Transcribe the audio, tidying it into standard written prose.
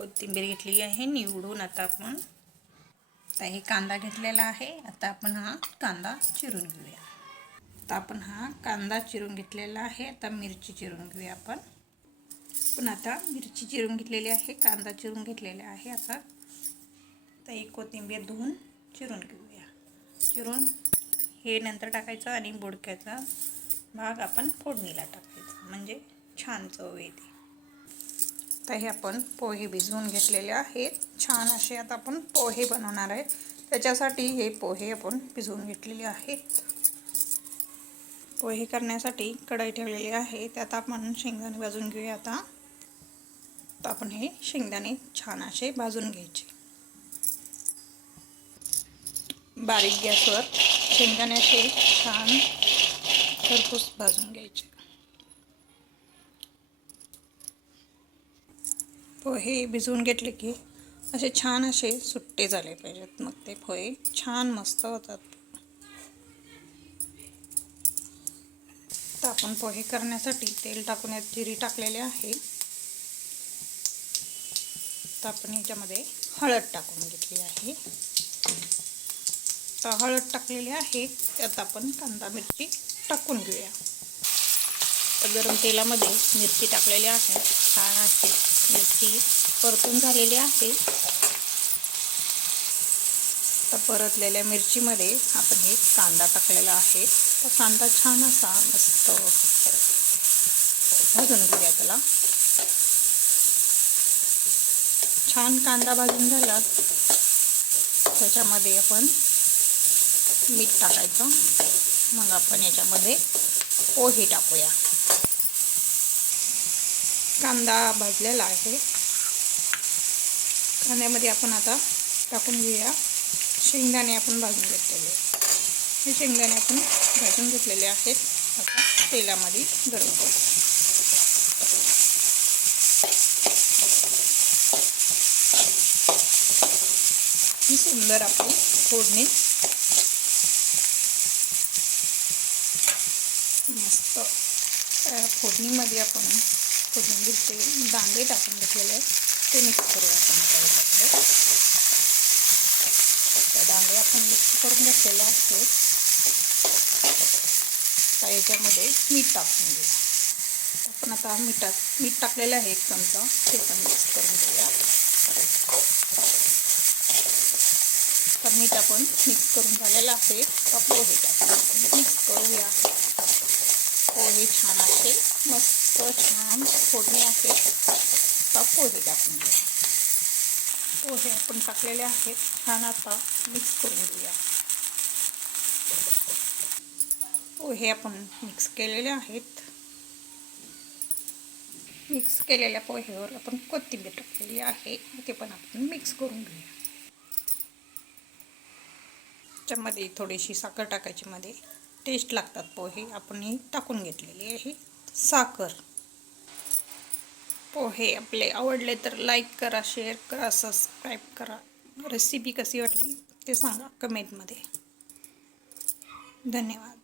कोथिंबीर घेतली आहे निवडून. आता हे कांदा घेतलेला आहे. आता आपण हा कांदा चिरून घेऊया. आता आपण हा कांदा चिरून घेतलेला आहे. आता मिरची चिरून घेऊया आपण आता मिरची चिरून घेतलेली आहे, कांदा चिरून घेतलेला आहे. आता ही कोथिंबीर धुवून चिरून घेऊया. चिरून हे नंतर टाकायचं आणि बुडक्याचा भाग आपण फोडणीला टाकायचा, म्हणजे छान चव येते. तर हे आपण पोहे भिजवून घेतलेले आहेत छान असे. आता आपण पोहे बनवणार आहे, त्याच्यासाठी हे पोहे आपण भिजवून घेतलेले आहेत. पोहे करण्यासाठी कढई ठेवलेली आहे, त्यात आपण शेंगदाणे भाजून घेऊया. आता आपण हे शेंगदाणे छान असे भाजून घ्यायचे. बारीक गॅसवर शेंगदाणे असे छान खरपूस भाजून घ्यायचे. पोहे भिजवून घेतले की असे छान असे सुट्टे झाले पाहिजेत, मग ते पोहे छान मस्त होतात. तर आपण पोहे करण्यासाठी तेल टाकून यात जिरे टाकलेले आहे. तर आपण याच्यामध्ये हळद टाकून घेतली आहे. तर हळद टाकलेली आहे, त्यात आपण कांदा मिरची टाकून घेऊया. तर गरम तेलामध्ये मिरची टाकलेली आहे. छान अशी मिरची परतून झालेली आहे. तर परतलेल्या मिरचीमध्ये आपण हे कांदा टाकलेला आहे. तर कांदा छान असा मस्त भाजून घेऊया. त्याला छान कांदा भाजून झाला, त्याच्यामध्ये आपण मीठ टाकायचं. मग आपण याच्यामध्ये पोहे टाकूया. कांदा भाजलेला आहे, कांद्यामध्ये आपण आता टाकून घेऊया शेंगदाणे आपण भाजून घेतलेले. हे शेंगदाणे आपण भाजून घेतलेले आहेत. आता तेलामध्ये गरम करू. ही सुंदर आपली फोडणी मस्त. फोडणीमध्ये आपण कोथिंबीरचे दांडे टाकून घेतलेले आहेत, ते मिक्स करूया आपण आता याच्यामध्ये. त्या दांडे आपण मिक्स करून घेतलेले आहेत. तर याच्यामध्ये मीठ टाकून घेऊया. आपण आता मीठ टाकलेलं आहे 1 चमचा, ते पण मिक्स करून घेऊया. तर मीठ आपण मिक्स करून झालेलं आहे. तर पोहे टाकून मिक्स करूया. पोहे छान असे मस्त छान फोडणी आहे. तर पोहे टाकून घेऊया. पोहे आपण टाकलेले आहेत, छान आता मिक्स करून घेऊया. पोहे आपण मिक्स केलेले आहेत. मिक्स केलेल्या पोहेवर आपण कोथिंबीर टाकलेली आहे, ते पण आपण मिक्स करून घेऊया. त्याच्यामध्ये थोडीशी साखर टाकायची, मध्ये टेस्ट लागतात पोहे. आपण ही टाकून घेतलेली आहे साखर. पोहे आपले आवडले तर लाईक करा, शेअर करा, सबस्क्राईब करा. रेसिपी कशी वाटली ते सांगा कमेंटमध्ये. धन्यवाद.